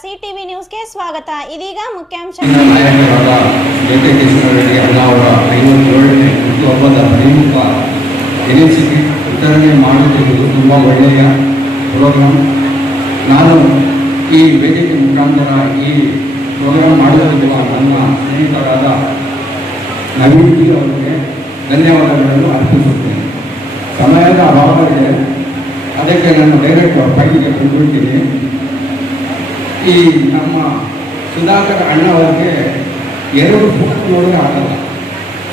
CTV ನ್ಯೂಸ್ಗೆ ಸ್ವಾಗತ. ಇದೀಗ ಮುಖ್ಯಾಂಶ. ಪ್ರಮುಖ ಎನ್ಎಸಿಗೆ ವಿತರಣೆ ಮಾಡುತ್ತಿರುವುದು ತುಂಬ ಒಳ್ಳೆಯ ಪ್ರೋಗ್ರಾಮ್. ನಾನು ಈ ವೇದಿಕೆ ಮುಖಾಂತರ ಈ ಪ್ರೋಗ್ರಾಮ್ ಮಾಡುತ್ತಿರುವ ನನ್ನ ಸ್ನೇಹಿತರಾದ ನವೀನ್ ಜಿ ಅವರಿಗೆ ಧನ್ಯವಾದಗಳನ್ನು ಅರ್ಪಿಸುತ್ತೇನೆ. ಸಮಯದ ಅಭಾವವಿದೆ, ಅದಕ್ಕೆ ನಾನು ಡೈರೆಕ್ಟ್ ಫೈಲಿಗೆ ಕೊಟ್ಬಿಡ್ತೀನಿ. ಈ ನಮ್ಮ ಸುಧಾಕರ್ ಅಣ್ಣ ಅವರಿಗೆ 2 ಫೋಟೋ ನೋಡಿದ್ರೆ ಆಗಲ್ಲ.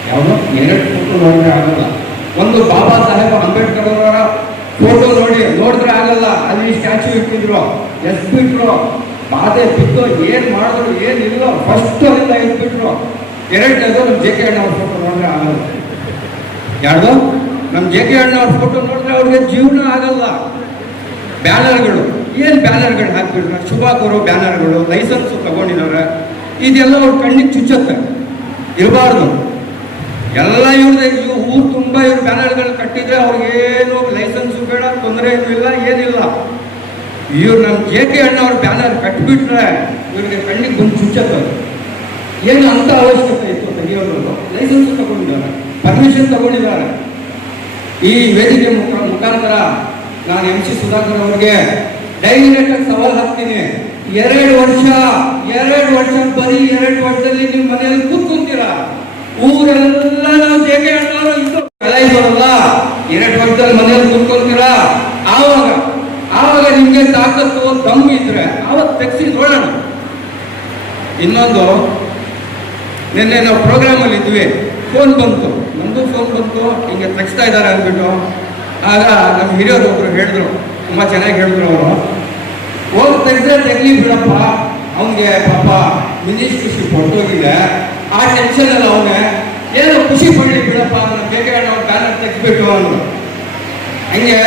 ಯಾವುದೋ 2 ಫೋಟೋ ನೋಡಿದ್ರೆ ಆಗಲ್ಲ. ಒಂದು ಬಾಬಾ ಸಾಹೇಬ್ ಅಂಬೇಡ್ಕರ್ ಅವರ ಫೋಟೋ ನೋಡಿದ್ರೆ ಆಗಲ್ಲ. ಅಲ್ಲಿ ಸ್ಟ್ಯಾಚ್ಯೂ ಇಟ್ಟಿದ್ರು, ಬಿಟ್ರು, ಬಾಧೆ ಬಿದ್ದು ಏನು ಮಾಡಿದ್ರು ಏನಿಲ್ಲ, ಫಸ್ಟ್ ಅಲ್ಲಿಂದ ಇಟ್ಬಿಟ್ರು. 2ನೇದು ನಮ್ಮ ಜೆ ಕೆ ಅಣ್ಣ ಅವ್ರ ಫೋಟೋ ನೋಡಿದ್ರೆ ಆಗಲ್ಲ. ಯಾರ್ದು ನಮ್ಮ ಜೆ ಕೆ ಅಣ್ಣ ಅವ್ರ ಫೋಟೋ ನೋಡಿದ್ರೆ ಅವ್ರಿಗೆ ಜೀವನ ಆಗಲ್ಲ. ಬ್ಯಾನರ್ಗಳು ಏನು ಬ್ಯಾನರ್ಗಳು ಹಾಕ್ಬಿಟ್ರೆ, ಶುಭ ಕೋರೋ ಬ್ಯಾನರ್ಗಳು, ಲೈಸೆನ್ಸು ತಗೊಂಡಿದ್ದಾರೆ, ಇದೆಲ್ಲ ಅವ್ರ ಕಣ್ಣಿಗೆ ಚುಚ್ಚುತ್ತೆ. ಇರಬಾರ್ದು. ಎಲ್ಲ ಇವ್ರದ್ದು ಊರು ತುಂಬ ಇವ್ರು ಬ್ಯಾನರ್ಗಳು ಕಟ್ಟಿದ್ರೆ ಅವ್ರಿಗೇನು ಲೈಸೆನ್ಸು ಬೇಡ, ತೊಂದರೆ ಇಲ್ಲ, ಏನಿಲ್ಲ. ಇವ್ರು ನಮ್ಮ ಜೆ ಕೆ ಅಣ್ಣ ಅವ್ರ ಬ್ಯಾನರ್ ಕಟ್ಟಿಬಿಟ್ರೆ ಇವ್ರಿಗೆ ಕಣ್ಣಿಗೆ ಬಂದು ಚುಚ್ಚುತ್ತೆ. ಏನು ಅಂತ ಅವಶ್ಯಕತೆ ಇತ್ತು ತೆಗಿಯೋದು? ಲೈಸೆನ್ಸು ತಗೊಂಡಿದ್ದಾರೆ, ಪರ್ಮಿಷನ್ ತಗೊಂಡಿದ್ದಾರೆ. ಈ ವೇದಿಕೆ ಮುಖಾಂತರ ನಾನು MC ಸುಧಾಕರ್ ಅವರಿಗೆ ಡೈರೆಕ್ಟ್ ಆಗಿ ಸವಾಲು ಹಾಕ್ತೀನಿ. 2 ವರ್ಷ ಬರೀ 2 ವರ್ಷದಲ್ಲಿ ನಿಮ್ಮ ಮನೆಯಲ್ಲಿ ಕೂತ್ಕೊಂತೀರಾ? ಊರೆಲ್ಲ ನಾವು ಜೆ ಕೆ ಅಣ್ಣವರು ಇದ್ದು ಕಲಾಯಿಸೋರಲ್ಲ, 2 ವರ್ಷದಲ್ಲಿ ಮನೆಯಲ್ಲಿ ಕೂತ್ಕೊಂತೀರಾ? ಆವಾಗ ನಿಮ್ಗೆ ತಾಕತ್ತು ದಮ್ಮು ಇದ್ರೆ ಅವತ್ತು ತೆಗ್ಸಿ ನೋಡೋಣ. ಇನ್ನೊಂದು, ನಿನ್ನೆ ನಾವು ಪ್ರೋಗ್ರಾಮಲ್ಲಿ ಇದ್ವಿ, ಫೋನ್ ಬಂತು, ನಮ್ಮದು ಫೋನ್ ಬಂತು, ಹಿಂಗೆ ತೆಗಿಸ್ತಾ ಇದ್ದಾರೆ ಅಂದ್ಬಿಟ್ಟು. ಆಗ ನಮ್ಮ ಹಿರಿಯರು ಒಬ್ರು ಹೇಳಿದ್ರು, ತುಂಬ ಚೆನ್ನಾಗಿ ಹೇಳಿದ್ರು ಅವರು, ಹೋಗಿ ತೆಗ್ಲಿ ಬಿಡಪ್ಪ, ಅವನಿಗೆ ಪಾಪ ಮಿನಿಸ್ಟ್ರಿಶಿಪ್ ಹೊರಟೋಗಿದೆ, ಆ ಟೆನ್ಷನಲ್ಲಿ ಅವನೇ ಏನೋ ಖುಷಿ ಪಡಲಿ ಬಿಡಪ್ಪ, ನನ್ನ ಬೇಕಾದ ಅವ್ನು ಬ್ಯಾನರ್ ತೆಗಿಸ್ಬೇಕು ಅವನು. ಹಂಗೆ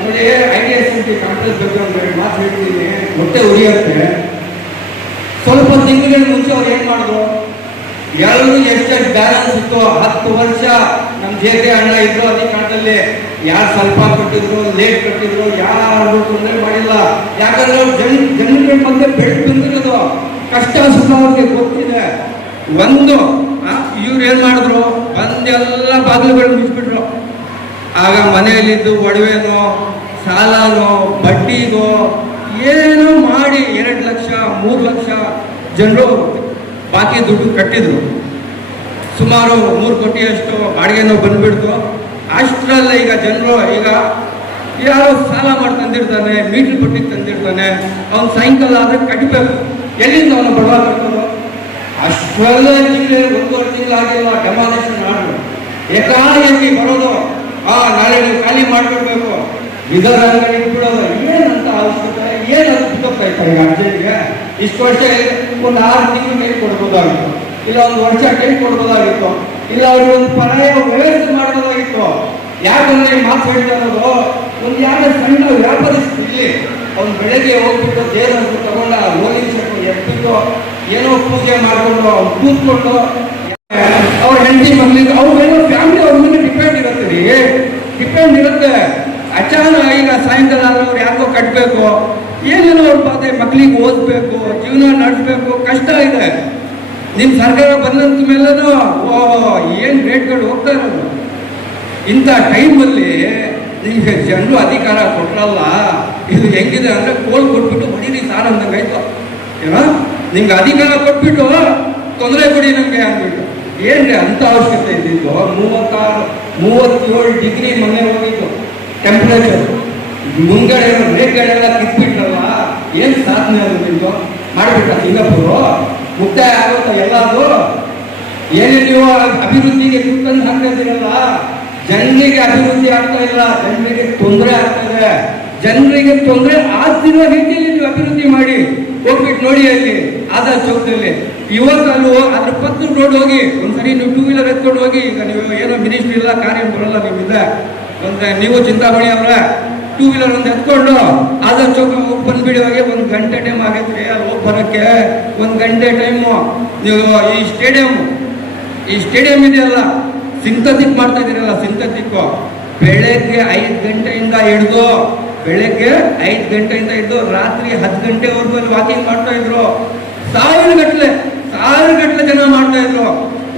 ನೋಡಿ, IDSMT ಕಾಂಗ್ರೆಸ್ ಬಗ್ಗೆ ಒಂದು 2 ಮಾತು ಹೇಳ್ತೀನಿ, ಹೊಟ್ಟೆ ಉರಿಯುತ್ತೆ. ಸ್ವಲ್ಪ ತಿಂಗಳ ಮುಂಚೆ ಅವ್ರು ಏನು ಮಾಡಿದ್ರು, ಎಲ್ಲರೂ ಎಷ್ಟೆಷ್ಟು ಬ್ಯಾಲೆನ್ಸ್ ಇತ್ತು. 10 ವರ್ಷ ನಮ್ಮ ಜೆ ಕೆ ಅಣ್ಣ ಇದ್ರು ಅಧಿಕಾರದಲ್ಲಿ. ಯಾರು ಸ್ವಲ್ಪ ಕಟ್ಟಿದ್ರು, ಲೇಟ್ ಕಟ್ಟಿದ್ರು, ಯಾರು ತೊಂದರೆ ಮಾಡಿಲ್ಲ. ಯಾಕಂದ್ರೆ ಅವ್ರು ಜನಗಳ ಮಧ್ಯೆ ಬೆಳೆದು ಬಂದಿರೋದು, ಕಷ್ಟ ಸುಖ ಅವ್ರಿಗೆ ಗೊತ್ತಿದೆ. ಇವ್ರು ಏನು ಮಾಡಿದ್ರು, ಬಂದೆಲ್ಲ ಬಾಗಿಲುಗಳು ಮುಚ್ಚಿಬಿಟ್ರು. ಆಗ ಮನೆಯಲ್ಲಿದ್ದು ಒಡವೆನೋ ಸಾಲನೋ ಬಡ್ಡಿಗೋ ಏನೋ ಮಾಡಿ 2 ಲಕ್ಷ 3 ಲಕ್ಷ ಜನರು ಬಾಕಿ ದುಡ್ಡು ಕಟ್ಟಿದ್ರು. ಸುಮಾರು 3 ಕೋಟಿಯಷ್ಟು ಬಾಡಿಗೆನೋ ಬಂದ್ಬಿಡ್ತು. ಅಷ್ಟರಲ್ಲೇ ಈಗ ಜನರು, ಈಗ ಯಾರೋ ಸಾಲ ಮಾಡಿ ತಂದಿರ್ತಾನೆ, ಮೀಟ್ರ್ ಪಟ್ಟಿ ತಂದಿರ್ತಾನೆ, ಅವ್ನು ಸಾಯಂಕಾಲ ಆದರೆ ಕಟ್ಟಬೇಕು. ಎಲ್ಲಿಂದ ಅವನು ಬಡವ ಕಟ್ಟೋದು? ಅಷ್ಟರಲ್ಲೇ 1.5 ತಿಂಗಳಾಗಿಲ್ಲ ಡೆಮಾಲೇಷನ್ ಆರ್ಡರ್ ಏಕಾಏಕಿ ಬರೋದು. ನಾಳೆ ನೀವು ಖಾಲಿ ಮಾಡಿಬಿಡ್ಬೇಕು, ಇದರ ಅಂಗಡಿ ಇಟ್ಬಿಡೋದು. ಏನಂತ ಅವಶ್ಯಕತೆ, ಏನಂತ ಬಿದ್ದೋಗ್ತಾ ಇರ್ತಾರೆ ಈಗ ಅರ್ಜೆಂಟ್ಗೆ. ಇಷ್ಟು ವರ್ಷ ಒಂದು 6 ತಿಂಗಳು ಕೈ ಕೊಡ್ಬೋದಾಗಿತ್ತು, ಇಲ್ಲ 1 ವರ್ಷ ಕೈ ಕೊಡ್ಬೋದಾಗಿತ್ತು, ಇಲ್ಲ ಅವ್ರಿಗೆ ಒಂದು ಪರ್ಯಾಯ ವ್ಯವಸ್ಥೆ ಮಾಡಬಹುದಾಗಿತ್ತು. ಯಾಕಂದ್ರೆ ಈ ಮಾತು ಹೇಳ್ತಾ ಇರೋದು, ಒಂದು ಯಾರು ಸಣ್ಣ ವ್ಯಾಪಾರಿಸ್ತು ಇಲ್ಲಿ, ಅವ್ನು ಬೆಳಗ್ಗೆ ಹೋಗ್ಬಿಟ್ಟು ದೇವರನ್ನು ತಗೊಂಡ ಹೋಲಿನ ಶಕ್ತಿ ಎತ್ತಿಟ್ಟು ಏನೋ ಪೂಜೆ ಮಾಡಿಕೊಂಡು ಅವ್ನು ಕೂತ್ಕೊಂಡು ಅವ್ರ ಹೆಂಡತಿ ಮಕ್ಕಳಿಗೆ ಅವ್ರೇನೋ ಫ್ಯಾಮಿಲಿ ಅವ್ರ ಮೇಲೆ ಡಿಪೆಂಡ್ ಇರುತ್ತೆ. ಅಚಾನಕ್ ಈಗ ಸಾಯಂಕಾಲ ಆದ್ರೆ ಅವ್ರು ಯಾಕೋ ಕಟ್ಟಬೇಕು, ಏನೇನೋ ಅವ್ರ ಬಾಧೆ, ಮಕ್ಕಳಿಗೆ ಓದಬೇಕು, ಜೀವನ ನಡೆಸಬೇಕು, ಕಷ್ಟ ಇದೆ. ನಿಮ್ಮ ಸರ್ಕಾರ ಬಂದಂತ ಮೇಲೂ ಏನು ರೇಟ್ಗಳು ಹೋಗ್ತಾ ಇರೋದು. ಇಂಥ ಟೈಮಲ್ಲಿ ನಿಮಗೆ ಜನರು ಅಧಿಕಾರ ಕೊಟ್ಟರಲ್ಲ, ಇದು ಹೆಂಗಿದೆ ಅಂದರೆ ಕೋಲ್ ಕೊಟ್ಬಿಟ್ಟು ಹೊಡೀರಿ ಸಾರ್ ಅಂದಂಗಾಯ್ತು. ಏನೋ ನಿಮ್ಗೆ ಅಧಿಕಾರ ಕೊಟ್ಬಿಟ್ಟು ತೊಂದರೆ ಕೊಡಿ ನಮಗೆ ಅಂದ್ಬಿಟ್ಟು. ಏನ್ರಿ ಅಂಥ ಅವಶ್ಯಕತೆ ಇದ್ದಿದ್ದು? 37 ಡಿಗ್ರಿ ಮೊನ್ನೆ ಹೋಗಿತ್ತು ಟೆಂಪ್ರೇಚರ್. ಮುಂದ್ಗಡೆ ರೇಟ್ಗಳೆಲ್ಲ ಕಿತ್ಬಿಟ್ರಲ್ಲ, ಏನು ಸಾಧನೆ ಆಗೋದಿತ್ತು? ಮಾಡಿಬಿಟ್ಟ ಸಿಂಗಾಪುರು ಮುಕ್ತಾಯ ಆಗುತ್ತಾ ಎಲ್ಲಾದ್ರು? ಏನೇ ನೀವು ಅಭಿವೃದ್ಧಿಗೆ ದುಡ್ಡನ್ನು ಹಾಕ್ತಾ ಇದ್ದೀರಲ್ಲ, ಜನರಿಗೆ ಅಭಿವೃದ್ಧಿ ಆಗ್ತಾ ಇಲ್ಲ, ಜನರಿಗೆ ತೊಂದರೆ ಆಗ್ತದೆ. ಜನರಿಗೆ ತೊಂದರೆ ಆಗ್ತಿರೋ ರೀತಿಯಲ್ಲಿ ನೀವು ಅಭಿವೃದ್ಧಿ ಮಾಡಿ ಹೋಗ್ಬಿಟ್ಟು ನೋಡಿ. ಅಲ್ಲಿ ಆಧಾರ್ ಚೌಕದಲ್ಲಿ ಇವತ್ತಲ್ಲೂ ಅದ್ರ ಪಕ್ಕದ ರೋಡ್ ಹೋಗಿ ಒಂದ್ಸರಿ ನೀವು 2 ವೀಲರ್ ಎತ್ಕೊಂಡು ಹೋಗಿ. ಈಗ ನೀವು ಏನೋ ಮಿನಿಸ್ಟ್ರಿ ಇಲ್ಲ, ಕಾರ್ಯ ಬರೋಲ್ಲ ನಿಮ್ಮಿಂದ, ನೀವು ಚಿಂತಾಮಣಿ ಅವರ 2 ವೀಲರ್ ಒಂದು ಎತ್ಕೊಂಡು ಆಧಾರ್ ಚೌಕ ಹೋಗಿ ಬಂದ್ಬಿಡಿ. ಹೋಗಿ 1 ಗಂಟೆ ಟೈಮ್ ಆಗೈತ್ರಿ ಅಲ್ಲಿ ಹೋಗಿ ಬರೋಕ್ಕೆ. 1 ಗಂಟೆ ಟೈಮು ನೀವು ಈ ಸ್ಟೇಡಿಯಂ ಇದೆಯಲ್ಲ, ಸಿಂಥೆಟಿಕ್ ಮಾಡ್ತಾ ಇದ್ದೀರಲ್ಲ, ಸಿಂಥೆಟಿಕ್ಕು ಬೆಳಗ್ಗೆ 5 ಗಂಟೆಯಿಂದ ಹಿಡಿದು ಬೆಳಗ್ಗೆ 5 ಗಂಟೆಯಿಂದ ಇದ್ದು ರಾತ್ರಿ 10 ಗಂಟೆವರೆಗೂ ಅಲ್ಲಿ ವಾಕಿಂಗ್ ಮಾಡ್ತಾ ಇದ್ರು. ಸಾವಿರ ಗಟ್ಟಲೆ ಜನ ಮಾಡ್ತಾ ಇದ್ರು.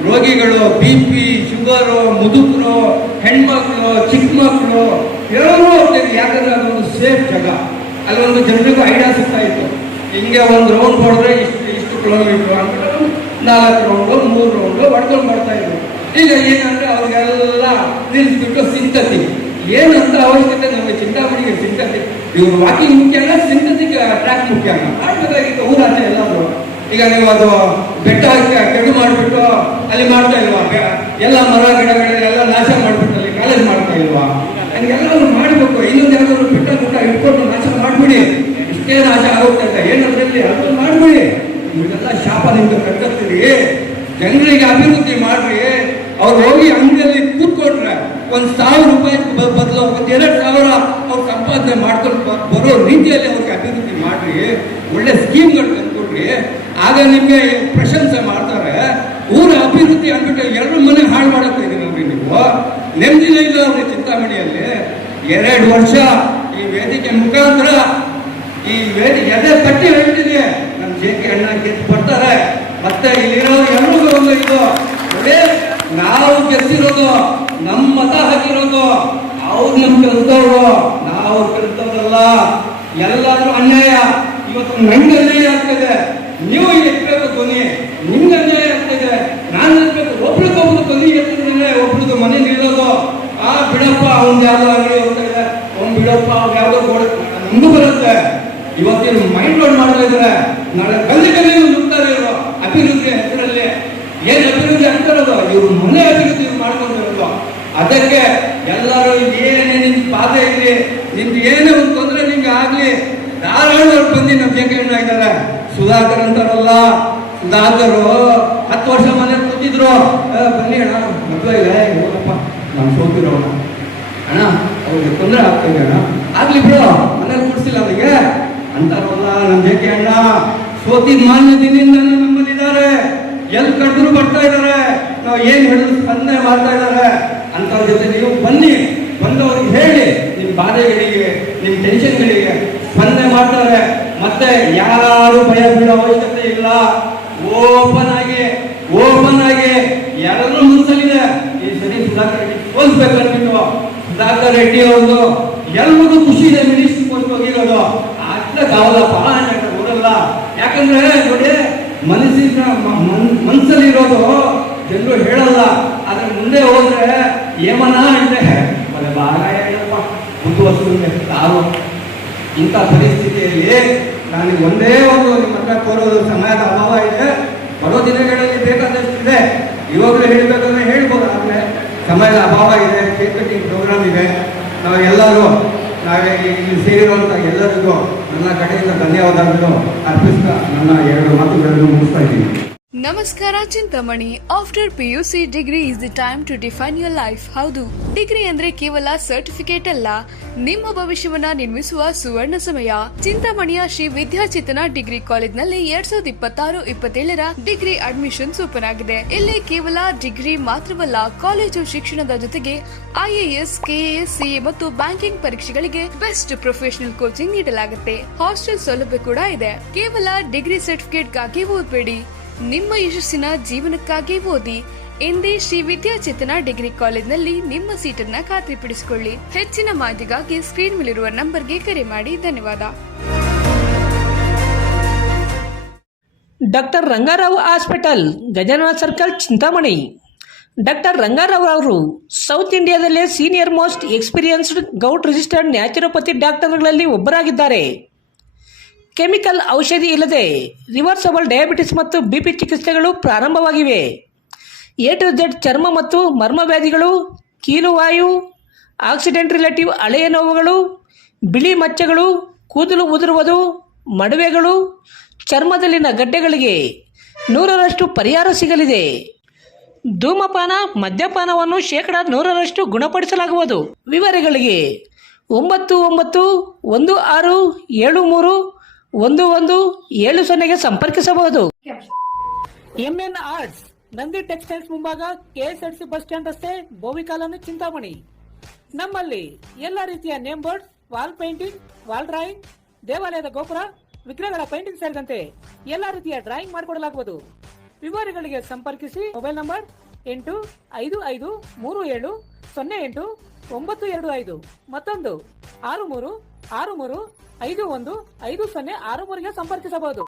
ರೋಗಿಗಳು, BP, ಶುಗರು, ಮುದುಕರು, ಹೆಣ್ಮಕ್ಳು, ಚಿಕ್ಕ ಮಕ್ಕಳು ಎಲ್ಲರೂ ಹೋಗ್ತಿದ್ರು. ಯಾಕಂದ್ರೆ ಅದೊಂದು ಸೇಫ್ ಜಾಗ. ಅಲ್ಲೊಂದು ಜನರಿಗೂ ಐಡಿಯಾ ಸಿಗ್ತಾ ಇತ್ತು. ಹಿಂಗೆ ಒಂದು ರೌಂಡ್ ಹೊಡೆದ್ರೆ ಇಷ್ಟು ಕಿಲೋಮೀಟ್ರು ಅಂತ 4 ರೌಂಡು 3 ರೌಂಡು ಹೊಡ್ಕೊಂಡು ಮಾಡ್ತಾ ಇದ್ರು. ಈಗ ಏನಂದ್ರೆ ಅವ್ರಿಗೆಲ್ಲ ನಿಲ್ಲಿಸ್ಬಿಟ್ಟು ಸಿಂಥೆಟಿಕ್ ಏನಂತ ಅವಶ್ಯಕತೆ ನಮಗೆ ಚಿಂತಾಮಣಿಗೆ ಸಿಂಥೆಟಿಕ್ ಇವ್ರು ವಾಕಿಂಗ್ ಮುಖ್ಯ ಅಲ್ಲ, ಸಿಂಥೆಟಿಕ್ ಟ್ರ್ಯಾಕ್ ಮುಖ್ಯ ಅಲ್ಲ. ಮಾಡ್ಬೇಕಾಗಿತ್ತು ಊರಾಚೆ ಎಲ್ಲಾದ್ರು. ಈಗ ನೀವು ಅದು ಬೆಟ್ಟ ಕೆಡು ಮಾಡಿಬಿಟ್ಟು ಅಲ್ಲಿ ಮಾಡ್ತಾ ಇಲ್ವಾ? ಎಲ್ಲ ಮರ ಗಿಡಗಳೆಲ್ಲ ನಾಶ ಮಾಡಿಬಿಟ್ಟು ಅಲ್ಲಿ ಕಾಲೇಜ್ ಮಾಡ್ತಾ ಇಲ್ವಾ? ಹಂಗೆಲ್ಲರೂ ಮಾಡಬೇಕು. ಇನ್ನೊಂದು ಯಾವ್ದಾದ್ರು ಬೆಟ್ಟ ಇಟ್ಕೊಂಡು ನಾಶ ಮಾಡಿಬಿಡಿ. ಇಷ್ಟೇ ನಾಶ ಆಗುತ್ತೆ ಏನಂದ್ರೆ ಅದು ಮಾಡಿಬಿಡಿ. ಇವೆಲ್ಲ ಶಾಪ ನಿಮ್ಗೆ ಕಟ್ಕೊತೀರಿ. ಜನರಿಗೆ ಅಭಿವೃದ್ಧಿ ಮಾಡ್ರಿ. ಅವ್ರು ಹೋಗಿ ಅಂಗಡಿಯಲ್ಲಿ ಕೂತ್ಕೊಂಡ್ರೆ 1,000 ರೂಪಾಯಿ ಬದಲು 2,000 ಅವ್ರು ಸಂಪಾದನೆ ಮಾಡ್ಕೊಂಡು ಬರೋ ರೀತಿಯಲ್ಲಿ ಅವ್ರಿಗೆ ಅಭಿವೃದ್ಧಿ ಮಾಡ್ರಿ. ಒಳ್ಳೆ ಸ್ಕೀಮ್ಗಳು ತಂದ್ಕೊಡ್ರಿ. ಆಗ ನಿಮಗೆ ಪ್ರಶಂಸೆ ಮಾಡ್ತಾರೆ. ಊರ ಅಭಿವೃದ್ಧಿ ಅಂದ್ಬಿಟ್ಟು 2 ಮನೆ ಹಾಳು ಮಾಡಕ್ಕೆ ಇದೀರಿ ನೀವು. ನೆಮ್ಮದಿನೇ ಇಲ್ಲ ಅವ್ರಿಗೆ ಚಿಂತಾಮಣಿಯಲ್ಲಿ. 2 ವರ್ಷ ಈ ವೇದಿಕೆ ಮುಖಾಂತರ ಈ ವೇದಿಕೆ ಎದೆ ತಟ್ಟಿ ಹೇಳ್ತೀನಿ, ನಮ್ಮ JK ಅಣ್ಣ ಗೆದ್ದು ಬರ್ತಾರೆ. ಮತ್ತೆ ಇಲ್ಲಿರೋ ಎಲ್ರಿಗೂ ಒಂದು ಇದು ನಾವು ಗೆದ್ದಿರೋದು, ನಮ್ಮ ಮತ ಹಾಕಿರೋದು ಅವ್ರು ನಮ್ ಕೆಲಸದವ್ರು, ನಾವು ಕೆಲಸದವ್ರಲ್ಲ. ಎಲ್ಲಾದ್ರೂ ಅನ್ಯಾಯ. ಇವತ್ತು ನಂಗೆ ಅನ್ಯಾಯ ಆಗ್ತದೆ, ನೀವು ಎತ್ತಬೇಕು ಧ್ವನಿ. ನಿಮ್ಗೆ ಅನ್ಯಾಯ ಆಗ್ತದೆ, ನಾನು ಎತ್ತಬೇಕು. ಒಬ್ರಿಗೊಬ್ರು ಧ್ವನಿ ಎತ್ತಿದ್ರೆ ಒಬ್ರದ್ದು ಮನೆ ನಿಲ್ಲೋದು. ಬಿಡಪ್ಪ ಅವ್ನು ಯಾವ್ದೋ ಅಂಗಡಿ ಹೋಗ್ತಾ ಇದೆ, ಅವ್ನು ಬಿಡಪ್ಪ ಅವ್ರು ಯಾವ್ದೋ ನಮಗೂ ಬರುತ್ತೆ. ಇವತ್ತಿನ ಮೈಂಡ್ ಲೋಡ್ ಮಾಡ್ತಾ ಇದ್ದಾರೆ. ನಾಳೆ ಕಲ್ಲಿ ನುಗ್ತಾರೆ ಇವರು ಅಭಿವೃದ್ಧಿ ಹೆಸರಲ್ಲಿ. ಏನ್ ಅಭಿವೃದ್ಧಿ ಆಗ್ತಿರೋದು? ಇವ್ರು ಮನೆ ಅಭಿವೃದ್ಧಿ ಮಾಡ್ಕೊಂಡಿರೋದು. ಅದಕ್ಕೆ ಎಲ್ಲರೂ ಏನೇ ನಿನ್ ಬಾಧೆ ಇರಲಿ, ನಿಮ್ದು ಏನೇ ಒಂದು ತೊಂದರೆ ನಿಮ್ಗೆ ಆಗ್ಲಿ, ಧಾರಾಳವ್ರು ಬಂದು ನಮ್ಮ JK ಅಣ್ಣ ಇದ್ದಾರೆ. ಸುಧಾಕರ್ ಅಂತಾರಲ್ಲ, ಸುಧಾಕರು 10 ವರ್ಷ ಮನೇಲಿ ಕೂತಿದ್ರು. ಬನ್ನಿ ಅಣ್ಣ ಮದುವೆ ಇದೆ, ಹೋಗಪ್ಪ ನಾವು ಸೋತಿರೋಣ ಅಣ್ಣ, ಅವ್ರಿಗೆ ತೊಂದರೆ ಆಗ್ತದೆ ಅಣ್ಣ, ಆಗ್ಲಿ ಬಿಡು ಮನೇಲಿ ಕೂಡಿಸಿಲ್ಲ ಅವರಿಗೆ ಅಂತಾರಲ್ಲ ನಮ್ಮ JK ಅಣ್ಣ. ಸೋತಿದ್ ಮಾನ್ಯ ದಿನದಿಂದನೂ ನಮ್ಮಲ್ಲಿದ್ದಾರೆ. ಎಲ್ಲಿ ಕಡಿದ್ರು ಬರ್ತಾ ಇದ್ದಾರೆ. ನಾವು ಏನ್ ಹೇಳಿದ್ರು ಸ್ಪಂದನೆ ಮಾಡ್ತಾ ಇದ್ದಾರೆ. ಅಂತವ್ರ ಜೊತೆ ನೀವು ಬನ್ನಿ, ಬಂದವ್ರಿಗೆ ಹೇಳಿ ನಿಮ್ಮ ಬಾಧೆಗಳಿಗೆ, ನಿಮ್ಮ ಟೆನ್ಷನ್ಗಳಿಗೆ ಸ್ಪಂದನೆ ಮಾಡ್ತಾರೆ. ಮತ್ತೆ ಯಾರು ಭಯ ಬೀಳೋ ಅವಶ್ಯಕತೆ ಇಲ್ಲ. ಓಪನ್ ಆಗಿ ಯಾರಾದ್ರೂ ಮನಸ್ಸಲ್ಲಿದೆ ಈ ಸರಿ ಸುಧಾಕರ್ ರೆಡ್ಡಿ ಸೋಲ್ಸ್ಬೇಕಂದ್ಬಿಟ್ಟು ಸುಧಾಕರ್ ರೆಡ್ಡಿ ಅವ್ರದ್ದು ಎಲ್ರಿಗೂ ಖುಷಿ ಇದೆ. ಮಿನಿಸ್ಟರ್ ಪೋಸ್ಟ್ ಹೋಗಿರೋದು ಅಷ್ಟೇ ಕಾವಲಪ್ಪ ಊರಲ್ಲ. ಯಾಕಂದ್ರೆ ನೋಡಿ, ಮನಸ್ಸಲ್ಲಿರೋದು ಜನರು ಹೇಳಲ್ಲ. ಆದ್ರೆ ಮುಂದೆ ಹೋದ್ರೆ ಏಮನ ಇದೆ ಭಾಗ ಹೇಳಪ್ಪ ಬುದ್ಧಿವಸ್ತುವಿಗೆ ತಾವು. ಇಂಥ ಪರಿಸ್ಥಿತಿಯಲ್ಲಿ ನನಗೆ ಒಂದೇ ಒಂದು ನಿಮ್ಮ ಹತ್ರ ಕೋರೋದು, ಸಮಯದ ಅಭಾವ ಇದೆ. ಬರೋ ದಿನಗಳಲ್ಲಿ ಬೇಕಾದಷ್ಟಿದೆ. ಇವಾಗಲೂ ಹೇಳಬೇಕಂದ್ರೆ ಹೇಳ್ಬೋದು, ಆದರೆ ಸಮಯದ ಅಭಾವ ಇದೆ. ಕೇಕ್ ಕಟಿಂಗ್ ಪ್ರೋಗ್ರಾಮ್ ಇದೆ. ನಾವೆಲ್ಲರೂ ಇಲ್ಲಿ ಸೇರಿರುವಂಥ ಎಲ್ಲರಿಗೂ ನನ್ನ ಕಡೆಯಿಂದ ಧನ್ಯವಾದಗಳು ಅರ್ಪಿಸ್ತಾ ನನ್ನ 2 ಮಾತುಗಳನ್ನು ಮುಗಿಸ್ತಾ ಇದ್ದೀನಿ. ನಮಸ್ಕಾರ Chintamani. After PUC degree is the time to define your life. ಹೌದು, ಡಿಗ್ರಿ ಅಂದ್ರೆ ಕೇವಲ ಸರ್ಟಿಫಿಕೇಟ್ ಅಲ್ಲ, ನಿಮ್ಮ ಭವಿಷ್ಯವನ್ನ ನಿರ್ಮಿಸುವ ಸುವರ್ಣ ಸಮಯ. ಚಿಂತಾಮಣಿಯ ಶ್ರೀ ವಿದ್ಯಾಚೇತನ ಡಿಗ್ರಿ ಕಾಲೇಜ್ನಲ್ಲಿ 2026-27 ಡಿಗ್ರಿ ಅಡ್ಮಿಷನ್ಸ್ ಓಪನ್ ಆಗಿದೆ. ಇಲ್ಲಿ ಕೇವಲ ಡಿಗ್ರಿ ಮಾತ್ರವಲ್ಲ, ಕಾಲೇಜು ಶಿಕ್ಷಣದ ಜೊತೆಗೆ IAS, KAS, CA ಮತ್ತು ಬ್ಯಾಂಕಿಂಗ್ ಪರೀಕ್ಷೆಗಳಿಗೆ ಬೆಸ್ಟ್ ಪ್ರೊಫೆಷನಲ್ ಕೋಚಿಂಗ್ ನೀಡಲಾಗುತ್ತೆ. ಹಾಸ್ಟೆಲ್ ಸೌಲಭ್ಯ ಕೂಡ ಇದೆ. ಕೇವಲ ಡಿಗ್ರಿ ಸರ್ಟಿಫಿಕೇಟ್ಗಾಗಿ ಓದಬೇಡಿ, ನಿಮ್ಮ ಯಶಸ್ಸಿನ ಜೀವನಕ್ಕಾಗಿ ಓದಿ. ಎಂದೇ ಶ್ರೀ ವಿದ್ಯಾಚೇತನ ಡಿಗ್ರಿ ಕಾಲೇಜ್ನಲ್ಲಿ ನಿಮ್ಮ ಸೀಟನ್ನ ಖಾತ್ರಿಪಡಿಸಿಕೊಳ್ಳಿ. ಹೆಚ್ಚಿನ ಮಾಹಿತಿಗಾಗಿ ಸ್ಕ್ರೀನ್ ಮೇಲಿರುವ ನಂಬರ್ಗೆ ಕರೆ ಮಾಡಿ. ಧನ್ಯವಾದ. Doctor Rangarao hospital, Gajanana circle, Chintamani. Doctor Rangarao ಅವರು ಸೌತ್ ಇಂಡಿಯಾದಲ್ಲೇ senior most experienced gout registered naturopathy ಡಾಕ್ಟರ್ಗಳಲ್ಲಿ ಒಬ್ಬರಾಗಿದ್ದಾರೆ. ಕೆಮಿಕಲ್ ಔಷಧಿ ಇಲ್ಲದೆ ರಿವರ್ಸಬಲ್ ಡಯಾಬಿಟಿಸ್ ಮತ್ತು BP ಚಿಕಿತ್ಸೆಗಳು ಪ್ರಾರಂಭವಾಗಿವೆ. A to Z ಚರ್ಮ ಮತ್ತು ಮರ್ಮವ್ಯಾಧಿಗಳು, ಕೀಲುವಾಯು, ಆಕ್ಸಿಡೆಂಟ್ ರಿಲೇಟಿವ್ ಹಳೆಯ ನೋವುಗಳು, ಬಿಳಿ ಮಚ್ಚೆಗಳು, ಕೂದಲು ಉದುರುವುದು, ಮಡುವೆಗಳು, ಚರ್ಮದಲ್ಲಿನ ಗಡ್ಡೆಗಳಿಗೆ 100% ಪರಿಹಾರ ಸಿಗಲಿದೆ. ಧೂಮಪಾನ, ಮದ್ಯಪಾನವನ್ನು 100% ಗುಣಪಡಿಸಲಾಗುವುದು. ವಿವರಗಳಿಗೆ 9916731170 ಸಂಪರ್ಕಿಸಬಹುದು. MN ಆರ್ಟ್ಸ್, ನಂದಿ ಟೆಕ್ಸ್ಟೈಲ್ಸ್ ಮುಂಭಾಗ, KSRTC ಬಸ್ ಸ್ಟ್ಯಾಂಡ್ ರಸ್ತೆ, ಬೋವಿ ಕಾಲೋನಿ, ಚಿಂತಾಮಣಿ. ನಮ್ಮಲ್ಲಿ ಎಲ್ಲ ರೀತಿಯ name board, wall painting, wall drawing, ದೇವಾಲಯದ ಗೋಪುರ, ವಿಗ್ರಹಗಳ ಪೇಂಟಿಂಗ್ ಸೇರಿದಂತೆ ಎಲ್ಲಾ ರೀತಿಯ ಡ್ರಾಯಿಂಗ್ ಮಾಡಿಕೊಡಲಾಗುವುದು. ವಿವರಗಳಿಗೆ ಸಂಪರ್ಕಿಸಿ. ಮೊಬೈಲ್ ನಂಬರ್ 8553708925, ಮತ್ತೊಂದು 6363515063ಗೆ ಸಂಪರ್ಕಿಸಬಹುದು.